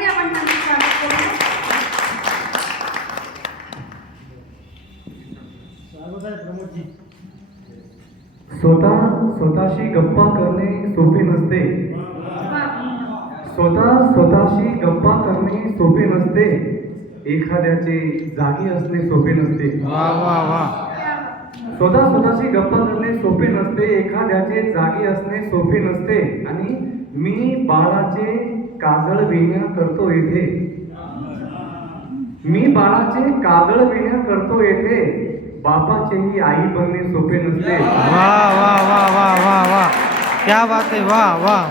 जोरदारपणे आपण त्यांचं स्वागत करू. स्वतःशी गप्पा करणे सोपे नसते. स्वतःशी गप्पा करणे सोपे नसते. एखाद्याचे जागी असणे सोपे नसते. स्वतःशी गप्पा करणे सोपे नसते. एखाद्याचे जागी असणे सोपे नसते. आणि मी बाळाचे काजळ विण्या करतो येथे. मी बाळाचे काजळ विण्या करतो येथे. बापाचेही आई बनणे सोपे नसते. वाह वाह वाह वाह वाह वाह, क्या बात है, वाह वाह.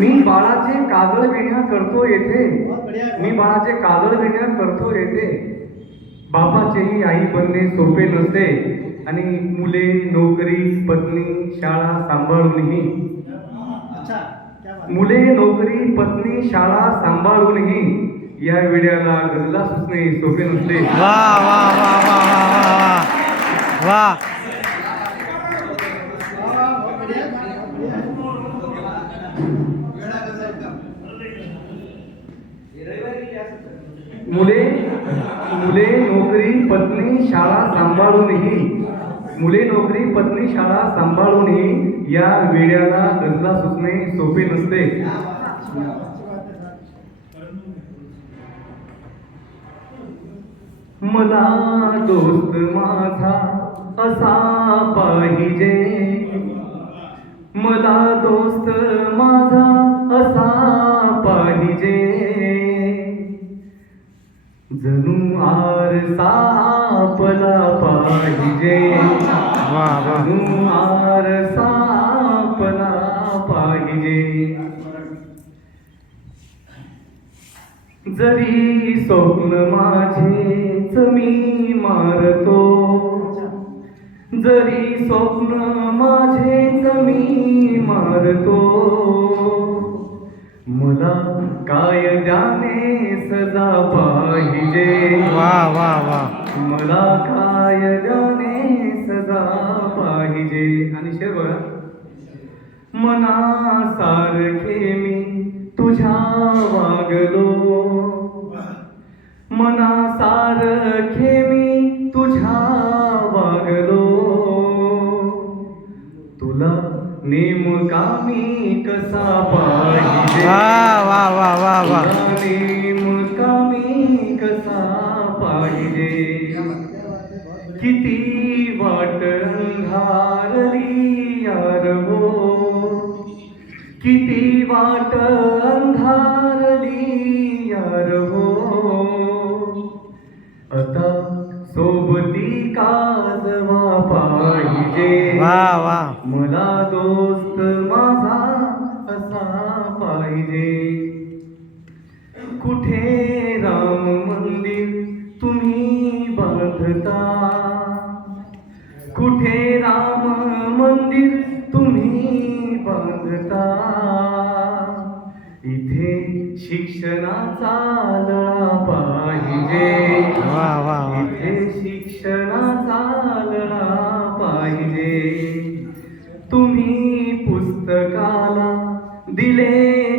मी बाळाचे काजळ विण्या करतो येथे. मी बाळाचे काजळ विण्या करतो येथे. बापाचेही आई बनणे सोपे नसते. आणि मुले, नोकरी, पत्नी, शाळा सांभाळूनही. मुले, नोकरी, पत्नी, शाळा सांभाळूनही या वेड्याला गजला सुचणे सोपे नसते. वाह वाह वाह वाह वाह वाह वाह. मुले, नोकरी, पत्नी, शाळा सांभाळूनही. मुले, नोकरी, पत्नी, शाळा सांभाळूनही या वेड्याला गजला सुचणे सोपे नसते. मला दोस्त माझा असा पाहिजे. मला दोस्त माझा असा पाहिजे. जणू आरसा आपला पाहिजे. जणू आरसा आपला पाहिजे. जरी स्वप्न माझेच मी मारतो. जरी स्वप्न माझेच मी मारतो. मला कायद्याने सजा पाहिजे. वाह वाह वाह. मला कायद्याने सजा पाहिजे. आणि शेर बघा. मनासारखे मी तुझ्या वागलो. मनासारखे मी तुझ्या वागलो. तुला नेमका मी कसा पाहिजे. वाह वाह वाह वाह वाह. तुला नेमका मी कसा पाहिजे. किती वाट अंधारली यार हो. किती वाट अंधारली यार हो. आता सोबती काजवा पाहिजे. वाह वाह. मला दोस्त माझा असा पाहिजे. कुठे राम मंदिर तुम्ही बांधता. कुठे राम मंदिर तुम्ही बांधता. इथे शिक्षणाचा लळा पाहिजे. वाह वाह वाह. इथे शिक्षणाचा लळा पाहिजे. तुम्ही पुस्तकाला दिले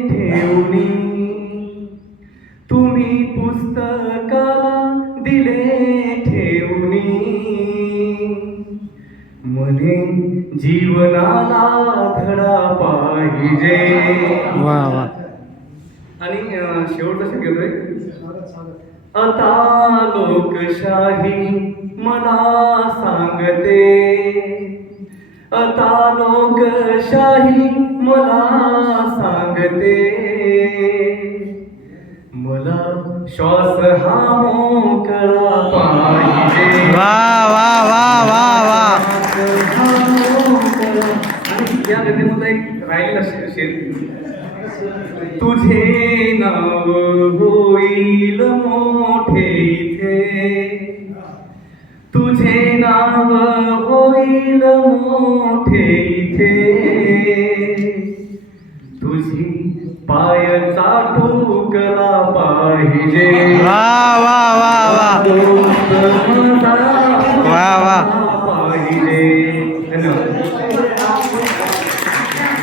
ठेवणी. तुम्ही पुस्तकाला दिले ठेवणी. मने जीवनाला धडा पाहिजे. वाह वाह. आणि शेवटचा शब्द घेतोय. आता लोकशाही मला सांगते. आता लोकशाही मला सांगते. मला श्वास हा मोकळा पाहिजे. वाह वाह वाह वाह वाह. आणि या गतीमधला एक राहिलेला शेर. तुझे नाव होईल मोठे इथे. तुझे नाव होईल मोठे इथे. तुझी पाय चाटूकला पाहिजे. वाह वाह वाह वाह. वाह वाह. पाहिजे. धन्यवाद.